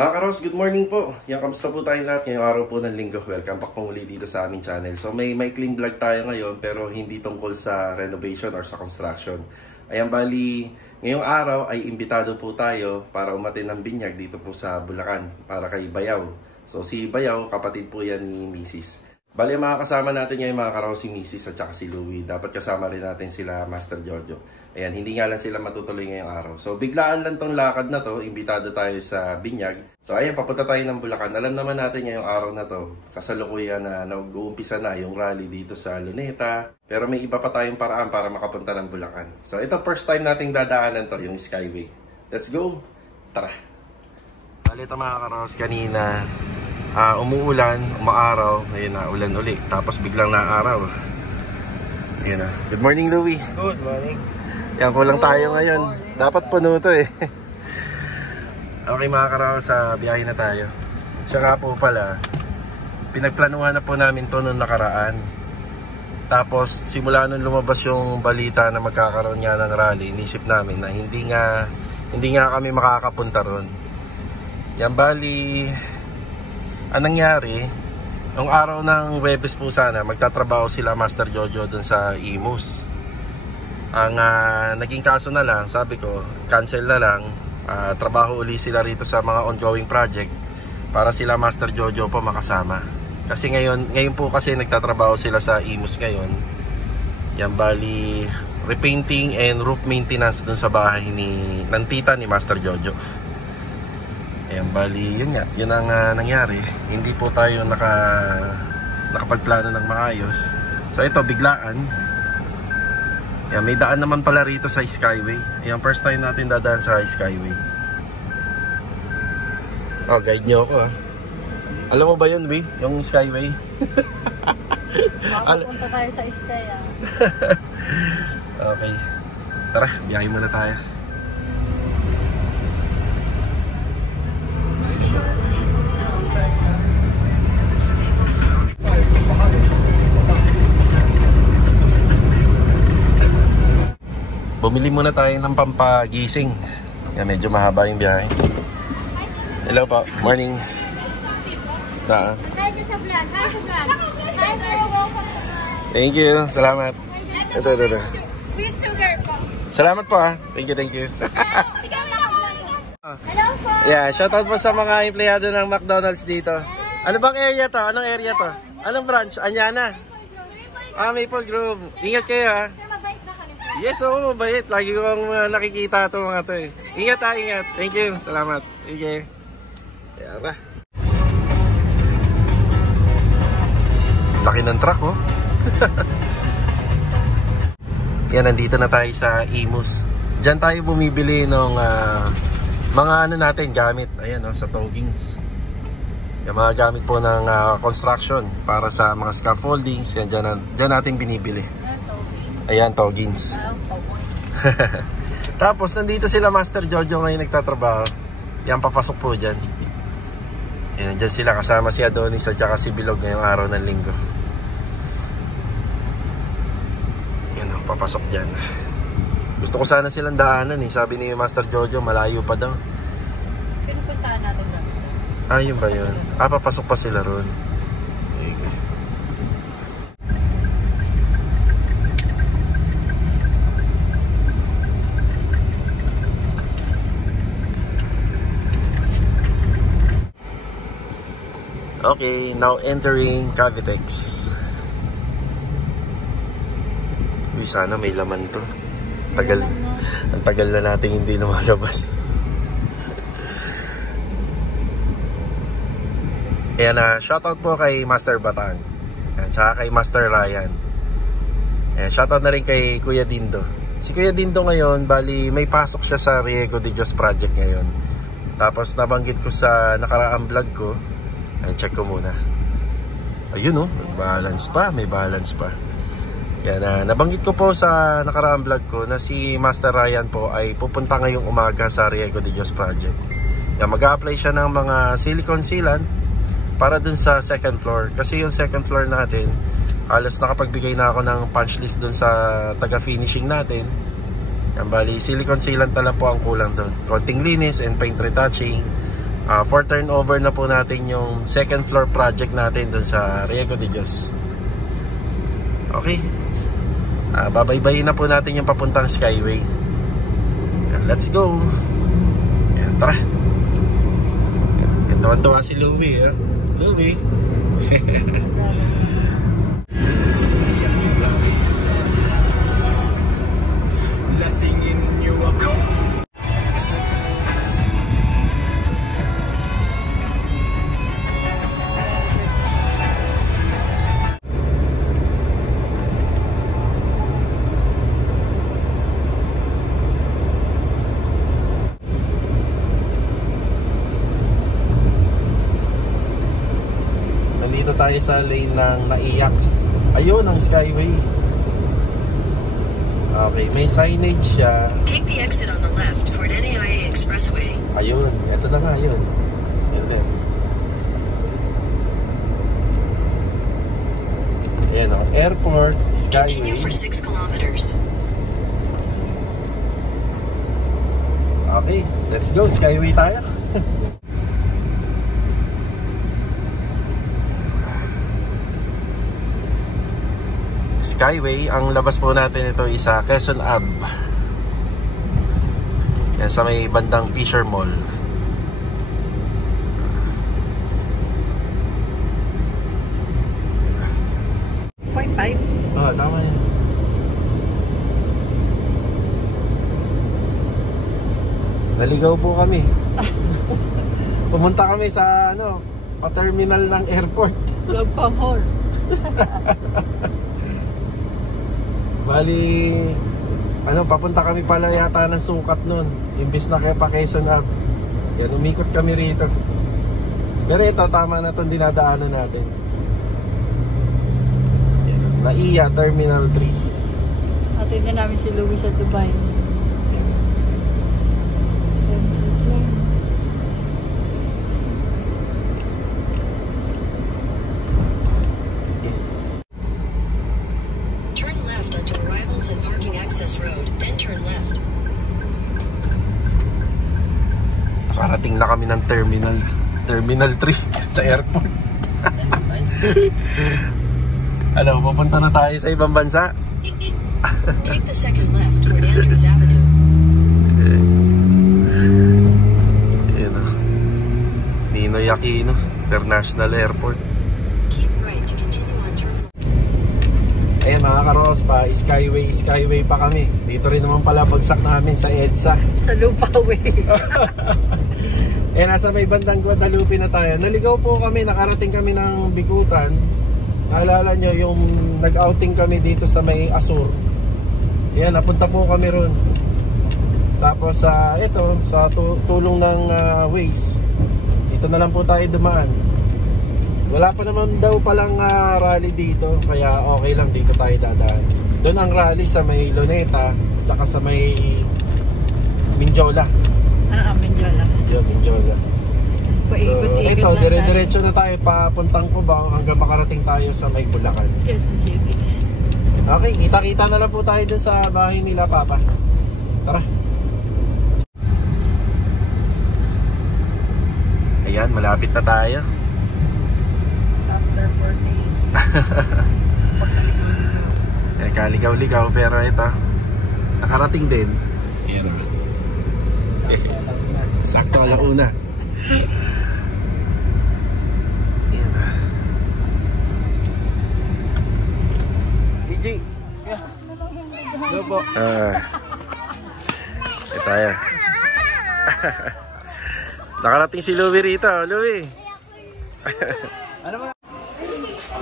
Mga karos, good morning po. Yan, kamusta po tayong lahat ngayong araw po ng linggo. Welcome back po muli dito sa aming channel. So may maikling vlog tayo ngayon pero hindi tungkol sa renovation or sa construction. Ayan, bali, ngayong araw ay imbitado po tayo para umatin ng binyag dito po sa Bulacan para kay Bayaw. So si Bayaw, kapatid po yan ni Mrs. Bali, mga kasama natin ngayon mga karos, si Mrs. at saka si Louie. Dapat kasama rin natin sila Master Jojo. Ayan, hindi nga lang sila matutuloy ngayong araw. So, biglaan lang tong lakad na to. Imbitado tayo sa binyag. So, ayan, papunta tayo ng Bulacan. Alam naman natin ngayong araw na to, kasalukuyan na nag-uumpisa na yung rally dito sa Luneta. Pero may iba pa tayong paraan para makapunta ng Bulacan. So, ito, first time nating dadaanan to, yung Skyway. Let's go! Tara! Bali, ito mga karos, kanina umuulan, umaaraw, ayun na, ulan uli. Tapos biglang naaraw. Ayun na. Good morning, Louie. Good morning. Yan, kulang tayo ngayon. Dapat puno to eh. Okay mga karaw, sa biyahe na tayo. Siya nga po pala, pinagplanuhan na po namin to noong nakaraan. Tapos simula nung lumabas yung balita na magkakaroon nga ng rally, inisip namin na hindi nga kami makakapunta ron. Yan, bali, ang nangyari, yung araw ng Webes po sana, magtatrabaho sila Master Jojo dun sa Imus. Ang naging kaso na lang, sabi ko, cancel na lang. Trabaho uli sila rito sa mga ongoing project para sila Master Jojo po makasama. Kasi ngayon po kasi nagtatrabaho sila sa Imus ngayon. Yan, bali, repainting and roof maintenance dun sa bahay ng tita ni Master Jojo. Ayan, bali, yun nga, yun ang nangyari. Hindi po tayo nakapagplano ng maayos. So ito, biglaan. Ayan, may daan naman pala rito sa Skyway. Ayan, first time natin dadaan sa Skyway. Oh, guide nyo ako ah. Alam mo ba yun, Wee? Yung Skyway? Makapunta tayo sa Sky ah. Okay. Tara, biyahe muna tayo. Bumili muna tayo ng pampagising. Yan, medyo mahaba yung biyahe. Hello po, morning. Thank you, salamat. Ito. With sugar po. Salamat po ah. Thank you. Hello po. Yeah, shoutout po sa mga empleyado ng McDonald's dito. Ano bang area to? Anong area to? Anong branch? Anyana? Maple Grove. Ingat kayo ah. Yes, oo, mabait. Lagi kong nakikita ito mga to eh. Ingat ha, ingat. Thank you. Salamat. Okay. Yara. Laki ng truck oh. Yan, nandito na tayo sa Imus. Diyan tayo bumibili ng mga ano natin, gamit. Ayan oh, sa Toggings. Yung mga gamit po ng construction para sa mga scaffoldings. Yan, dyan natin binibili. Ayan, Toggings. Tapos, nandito sila Master Jojo ngayon nagtatrabaho. Yan, papasok po dyan. Ayan, dyan sila kasama si Adonis at saka si Bilog ngayong araw ng linggo. Yan, papasok dyan. Gusto ko sana silang daanan eh. Sabi ni Master Jojo, malayo pa daw. Pinupuntaan natin lang. Ah, yun ba yun? Ah, papasok pa sila ron. Okay, now entering Cavitex. Uy, sana may laman to. Ang tagal na natin hindi lumalabas. Ayan na, shoutout po kay Master Batang. Ayan, tsaka kay Master Ryan. Ayan, shoutout na rin kay Kuya Dindo. Si Kuya Dindo ngayon, bali may pasok siya sa Riego de Dios project ngayon. Tapos nabanggit ko sa nakaraang vlog ko. Ayan, check ko muna. Ayun oh, may balance pa. Yan, nabanggit ko po sa nakaraang vlog ko na si Master Ryan po ay pupunta ngayong umaga sa Riego de Dios project. Yan, mag-a-apply siya ng mga silicone sealant para dun sa second floor. Kasi yung second floor natin, halos nakapagbigay na ako ng punch list dun sa taga-finishing natin. Yan, bali, silicone sealant na lang po ang kulang dun. Konting linis and paint retouching. For turnover na po natin yung second floor project natin dun sa Riego de Dios. Okay. Babaybayin na po natin yung papuntang Skyway. Let's go. Yan, tara. Tuwan-tuwa si Louie, ha? Louie. Lasingin niyo ako. Nandito tayo sa lane ng Naiax. Ayun, ang Skyway. Okay, may signage siya. Take the exit on the left for an NAIA Expressway. Ayun, eto na nga yun. Yun din. Ayan o, airport, Continue Skyway. for 6 kilometers. Okay, let's go, Skyway tayo. Skyway, ang labas po natin ito is sa Quezon Ave. Yan sa may bandang Fisher Mall. Point 5. Tama yun. Naligaw po kami. Pumunta kami sa pa-terminal ng airport. Lagpahol. Bali, papunta kami pala yata ng Sukat nun. Imbis na pa Quezon Ave. Yan, umikot kami rito. Pero ito, tama na itong dinadaanan natin. Yan, Naiya Terminal 3. Atid na namin si Louie sa Dubai. Turn left onto Arrivals and Parking Access Road, then turn left. Nakarating na kami ng Terminal 3 sa airport. Alam, papunta na tayo sa ibang bansa. Take the second left toward Andrews Avenue. Ayan o. Ninoy Aquino International Airport. Keep right to continue on terminal. Ayan mga karos pa, Skyway pa kami. Dito rin naman pala bagsak namin sa EDSA. Sa Lupaway. Nasa may bandang Guadalupe na tayo. Naligaw po kami, nakarating kami ng Bikutan. Naalala nyo yung nag-outing kami dito sa may Asur. Ayan, napunta po kami ron. Tapos ito, sa tulong ng Waze, dito na lang po tayo dumaan. Wala pa naman daw palang rally dito, kaya okay lang dito tayo dadaan. Doon ang rally sa may Luneta, tsaka sa may Minjola. Mindiola. Yun, Minjola. So, Paikot-ikot ito, lang dire-diretso na tayo papuntang Cubao hanggang makarating tayo sa may Bulacan. Quezon City. Okay, kita-kita na lang po tayo dun sa bahay nila, Papa. Tara. Ayan, malapit na tayo. Chapter 48. Kaligaw-ligaw, pero ito, nakarating din. Ayan naman. Sakto alauna. Ayan na. PJ. Hello po. Ito tayo. Nakarating si Louie rito. Louie.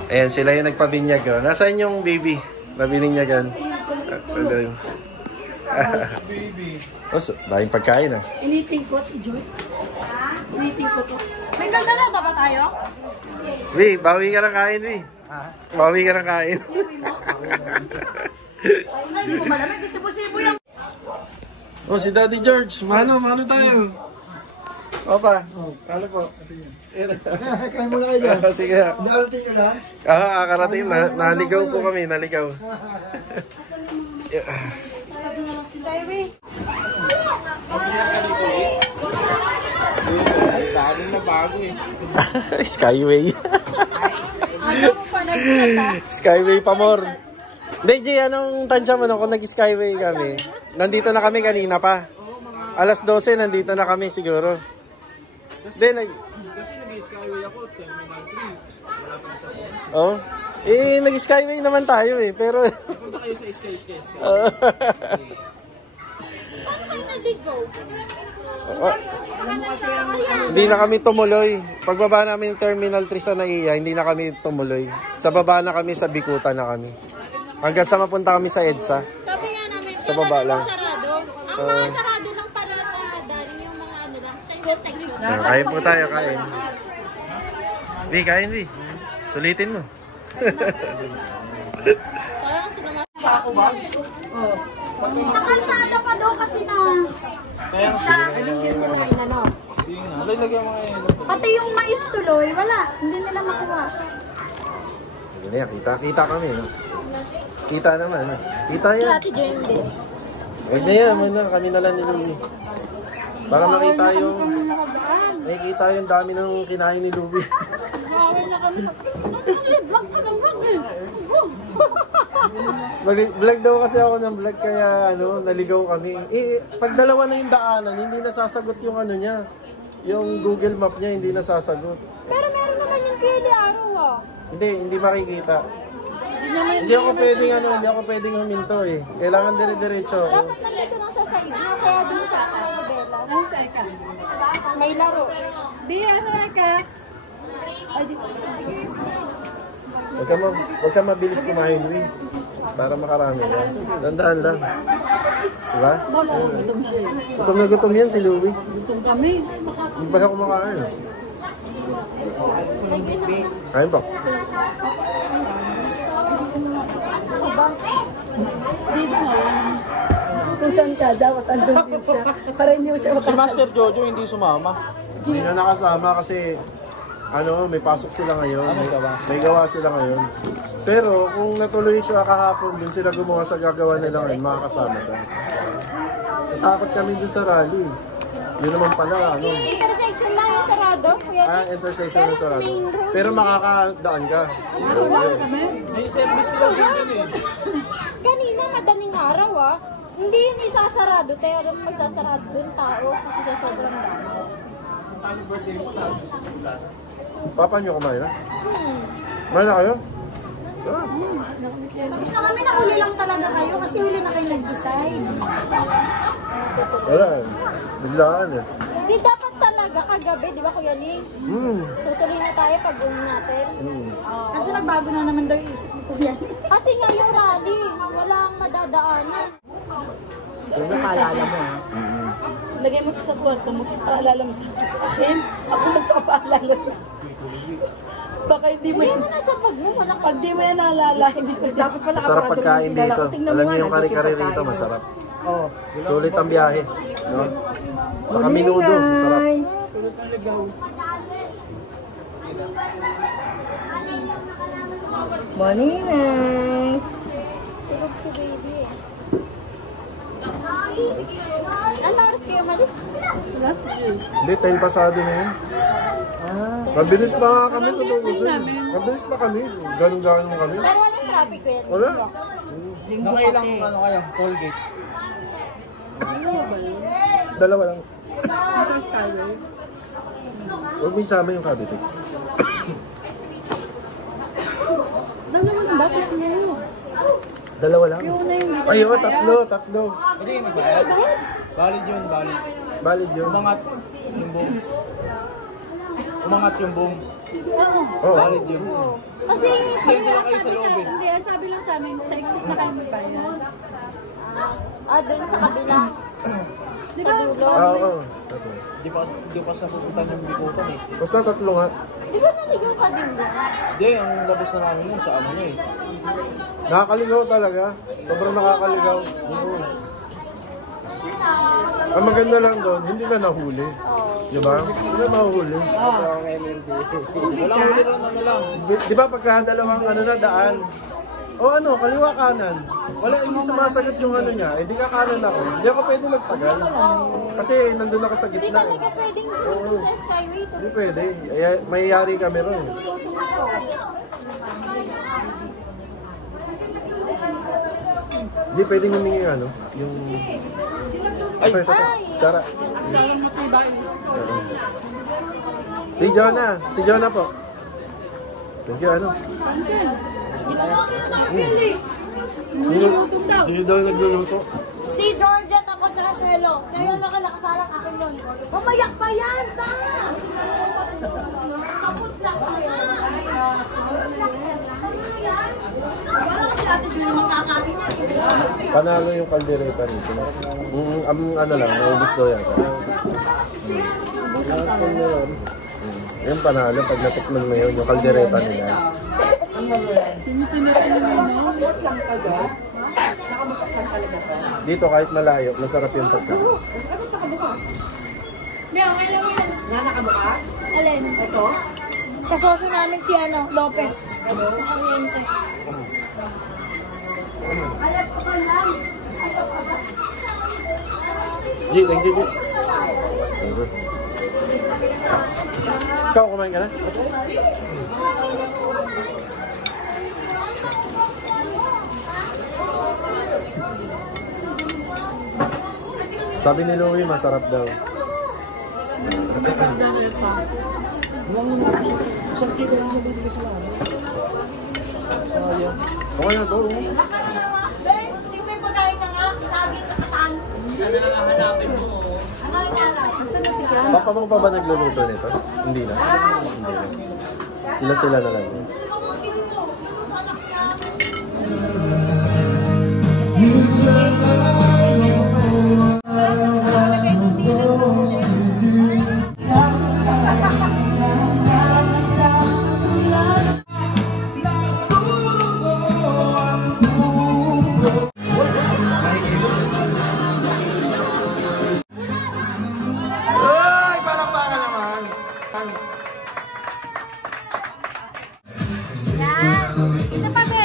Ayan, sila yung nagpabinyag. Oh. Nasaan yung baby? Nabininyagan. Hello. Oh, daming pagkain ah. Initingkot, Joy. Initingkot ko. May ganda ba tayo? Vi, bawi ka ng kain, Vi. Bawi ka ng kain. Ay, hindi mo malamig. Sibo-sibo yung... Oh, si Daddy George. Mano tayo. Opa, ano po? Kaya mo na kayo. Sige. Nakarating ka na? Karating. Naligaw po kami, naligaw. Si Daiwi. bago eh. Skyway. Ano mo pa nagkita? Skyway pa more. Hindi, Jay, anong tansya mo no? Kung nag-skyway kami. Nandito na kami kanina pa. Alas 12, nandito na kami siguro. Hindi, Kasi nag-skyway ako, Terminal 3. Wala pa sa phone. oh. Eh, nag-skyway naman tayo eh. Pero, Punta kayo sa Sky. oh. Paano kayo naligaw? Hindi na kami tumuloy. Pagbaba namin Terminal 3 sa Naiya, hindi na kami tumuloy. Sa baba na kami, sa Bikutan na kami. Hanggang sa mapunta kami sa EDSA. Sabi nga namin, Sa baba lang. sarado. Ang mga sarado lang pala na dahil yung mga ano lang, sa intersection. Kain po tayo, kain. Di, kain, Di. Sulitin mo. Parang sila sa kalsada pa daw kasi na pati yung mais tuloy, wala. Hindi nila makuha. Hindi na, kita kami. No? Kita naman. No? Kita yan. Ate Jo hindi. Huwag na yan, kami na lang ni Louie. Para makita yung... Nakikita yung dami ng kinain ni Louie. Bawal na kami. Vlog ka ng vlog eh. Vlog daw kasi ako ng vlog kaya ano, naligaw kami. Eh, pag dalawa na yung daanan, hindi nasasagot yung ano niya. Yung Google Map niya, hindi nasasagot. Pero meron naman yung kili araw ah. Hindi makikita. Hindi ako pwedeng huminto eh. Kailangan dire-diretso ako. Dapat nandito lang sa side niya, kaya dun sa Novela. May laro. Di, ano ka? Huwag ka mabilis kumain, Louie. Para makarami ka. Dandaan lang. Diba? Gutom siya. Gutom na gutom yan si Louie. Gutom kami. Hindi ba ka kumakain? Kain pa. Kung saan ka, dapat andun din siya. Para hindi mo siya Si Master Jojo hindi sumama. Hindi na nakasama kasi ano, may pasok sila ngayon. May gawa sila ngayon. Pero kung natuloy siya kahapon, dun sila gumawa sa gagawa nila ngayon, makakasama siya. Takot kami dun sa rally. Yun naman pala, ano. Intersection lang yung sarado. Intersection na sarado. Pero makakadaan ka. May service lang din yun eh. Kanina, madaling araw ah. Hindi yung isasarado, pero magsasarado dun tao kasi sa sobrang dami. Papa niyo kumain na? Kumain na kayo? Tapos na kami, nahuli lang talaga kayo kasi huli na kayo nag-design. Wala eh. Biglaan eh. Di dapat talaga kagabi, di ba Kuya Lee? Tutuloy na tayo pag uwi natin. Kasi nagbago na naman daw yung isip ni Kuya. Kasi nga yung rally, walang madadaanan. Nakaalala mo ha? Lagay mo sa kwarto mo, tapos paalala mo sa akin. Ako magpapaalala sa baka hindi mo Hindi mo nasa bag mo, wala ka. pag di mo yan naalala, hindi ko dapat pala Masarap pagkain dito. Alam niyo yung kare-kare rito, masarap. Oh. Sulit ang biyahe. No? Saka minudo, masarap. Maninay. Tulog si baby eh. Ano oras kayo malis? Hindi, 10 pasado na yun. Mabilis pa nga kami, totoo kasi. Mabilis pa kami. Ganun-ganun kami. Pero walang traffic ko yan. Wala. Nakailang ano kayo, toll gate. Dalawa lang. Huwag mo isama yung Cavitex. Dalawa na ba? Tatlo. Dalawa lang. Ay, oh, tatlo. Hindi yung nagbayad. Valid yun, valid. Valid yun. Umangat yung boom. Umangat yung boom. Oh. Valid yun. Kasi Kasi hindi lang kayo sa loob eh. Hindi, ang sabi lang sa amin, sa exit na kayo magbayad. dun sa kabila. Sa dulo. Oo. Di pa sa pupuntan yung bikutan eh. Basta tatlo nga. Di ba naligaw ka din doon? Hindi, ang labas na namin yun sa ano eh. Nakakaligaw talaga. Sobrang nakakaligaw. Oo. Ang maganda lang doon, hindi ka nahuli. Diba? Hindi ka mahuli. Walang huli rin ano lang. Di ba pagka dalawang ano na daan, O ano, kaliwa kanan. Wala, hindi sumasagot yung ano niya. Eh di ka kanan ako. Hindi ako pwede magtagal. Kasi nandun ako sa Hindi gitna. talaga pwedeng dito sa skyway. Hindi pwede. Mayayari kami ron. Hindi pwedeng humingi ano. Yung... Ay! Ito. Sara. Si Jonah. Si Jonah po. Thank you, ano? Hindi daw nagluluto. Si Georgette ako tsaka Shelo. Kaya nakakasalang akin yun. Mamayak pa yan, ta! Kaputla ka nga! Panalo yung kaldereta nito. Ano lang, naubos daw yan. Yung panalo, pag natikman mo yun, yung kaldereta nila. Dito kahit malayo, masarap yung pagkain. Alin? Ito? Kasosyo namin si Lopez. G, thank you. Ikaw, kumain ka na? Sabi ni Louie, masarap daw. Okay na to. Hindi ko yung pagkain na nga. Sabi sa katan. Papa mo pa ba nagluluto nito? Hindi na. Hindi na. Sila na lang. Ito pa, be.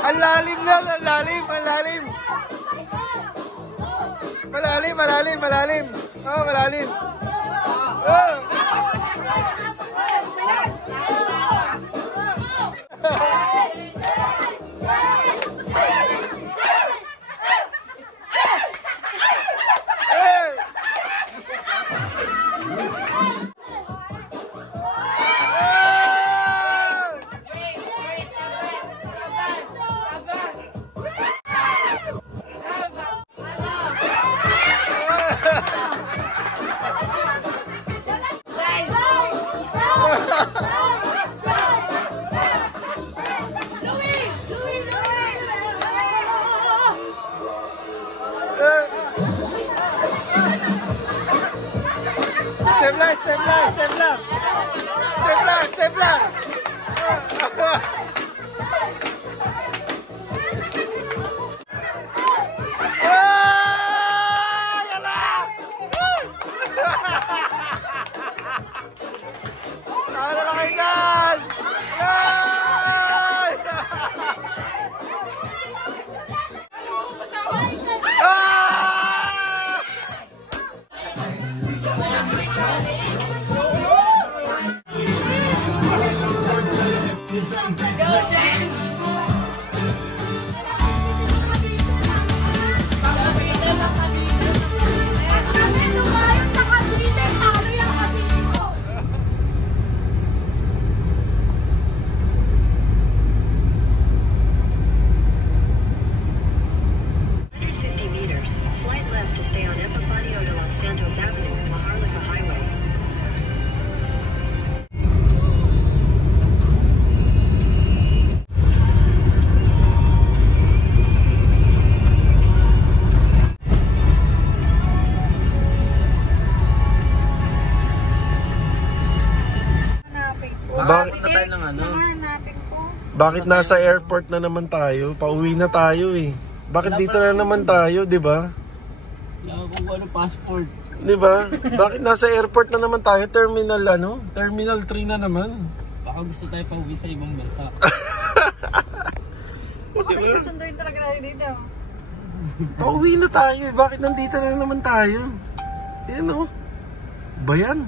Ang lalim na, ang lalim, ang lalim. Malalim, malalim, malalim. Oh, malalim. Oh. Step lang, step lang, step lang. Step lang, step lang. Yan na! Ano na kayo yan? To stay on Epifanio de los Santos Avenue, Maharlika Highway. Bakit na tayo ng ano? Hanapin ko. Bakit nasa airport na naman tayo? Pauwi na tayo eh. Bakit dito na naman tayo, di ba? Wala akong ano, passport. Di ba? Bakit nasa airport na naman tayo? Terminal ano? Terminal 3 na naman. Baka gusto tayo pauwi sa ibang bansa. Baka may susunduin talaga natin dito. Pauwi na tayo eh. Bakit nandito na naman tayo? Yan o. Ba yan?